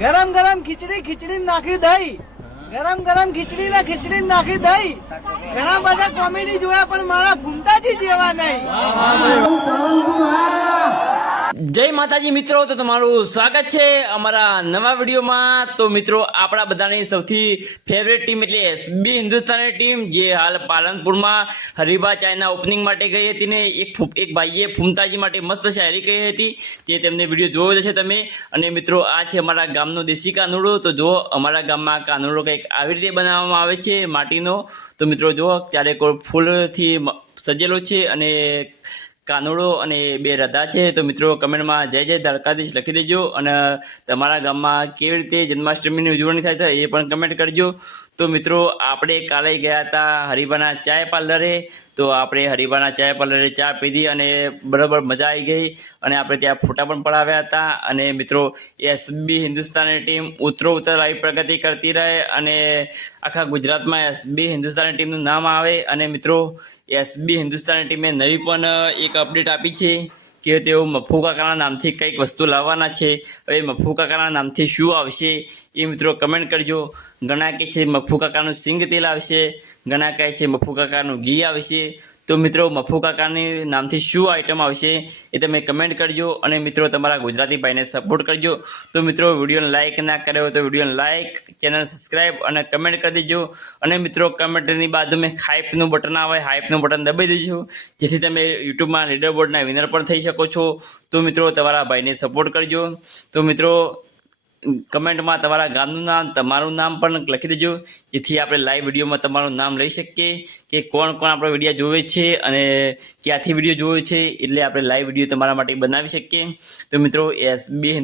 ગરમ ગરમ ખીચડી ખીચડી નાખી દઈ ગરમ ગરમ ખીચડી ને ખીચડી નાખી દઈ ઘણા બધા કોમેડી જોયા, પણ મારા ફૂમતાજી જેવા નહીં. જય માતાજી મિત્રો, તો તમારું સ્વાગત છે અમારા નવા વિડીયોમાં. તો મિત્રો, આપણા બધાની સૌથી ફેવરેટ ટીમ એટલે એસબી હિન્દુસ્તાની ટીમ જે હાલ પાલનપુરમાં હરિભા ચાયના ઓપનિંગ માટે ગઈ હતી ને એક એક ભાઈએ ફૂમતાજી માટે મસ્ત શાયરી કહી હતી. તે તેમને વીડિયો જોયો છે તમે. અને મિત્રો, આ છે અમારા ગામનો દેશી કાનુડો. તો જો અમારા ગામમાં કાનુડો કંઈક આવી રીતે બનાવવામાં આવે છે માટીનો, તો મિત્રો, જો ત્યારે કોઈ ફૂલથી સજેલો છે અને કાનુડો અને બે રદા છે, તો મિત્રો કમેન્ટમાં જય જય દ્વારકાધીશ લખી દેજો અને તમારા ગામમાં કેવી રીતે જન્માષ્ટમીની ઉજવણી થાય છે એ પણ કમેન્ટ કરજો. તો મિત્રો, આપણે કાલે ગયા હતા હરિભાના ચાય પાર્લરે તો આપણે હરિભાના ચાય પાર્લરે ચા પીધી અને બરાબર મજા આવી ગઈ. અને આપણે ત્યાં ફોટા પણ પડાવ્યા હતા. અને મિત્રો એસબી હિન્દુસ્તાની ટીમ ઉતરો ઉત્તર આવી પ્રગતિ કરતી રહે અને આખા ગુજરાતમાં એસબી હિન્દુસ્તાની ટીમનું નામ આવે. અને મિત્રો એસબી હિન્દુસ્તાની ટીમે નવી પણ એક અપડેટ આપી છે કે તેઓ મફુ કાકાના નામથી કંઈક વસ્તુ લાવવાના છે. હવે મફુ કાકાના નામથી શું આવશે એ મિત્રો કમેન્ટ કરજો. ઘણા કે છે મફુ કાકાનું સિંગ તેલ આવશે. ઘણા કહે છે મફુ કાકાનું ઘી આવશે. તો મિત્રો મફુ કાકાની નામથી શું આઈટમ આવશે એ તમે કમેન્ટ કરજો અને મિત્રો, તમારા ગુજરાતી ભાઈને સપોર્ટ કરજો. તો મિત્રો, વિડીયોને લાઇક ના કર્યો તો વિડીયોને લાઇક ચેનલ સબસ્ક્રાઈબ અને કમેન્ટ કરી દેજો. અને મિત્રો કમેન્ટની બાજુમાં હાઇપનું બટન આવે હાઇપનું બટન દબાઈ દેજો. જેથી તમે યુટ્યુબમાં લીડર બોર્ડના વિનર પણ થઈ શકો છો. તો મિત્રો, તમારા ભાઈને સપોર્ટ કરજો. તો મિત્રો કમેન્ટમાં તમારા ગામનું નામ, તમારું નામ પણ લખી દેજો, જેથી આપણે લાઈવ વિડીયોમાં તમારું નામ લઈ શકીએ કે કોણ કોણ આપણો વીડિયો જોવે છે અને ક્યાંથી વીડિયો જોવે છે, એટલે આપણે લાઈવ વીડિયો તમારા માટે બનાવી શકીએ. તો મિત્રો એસબી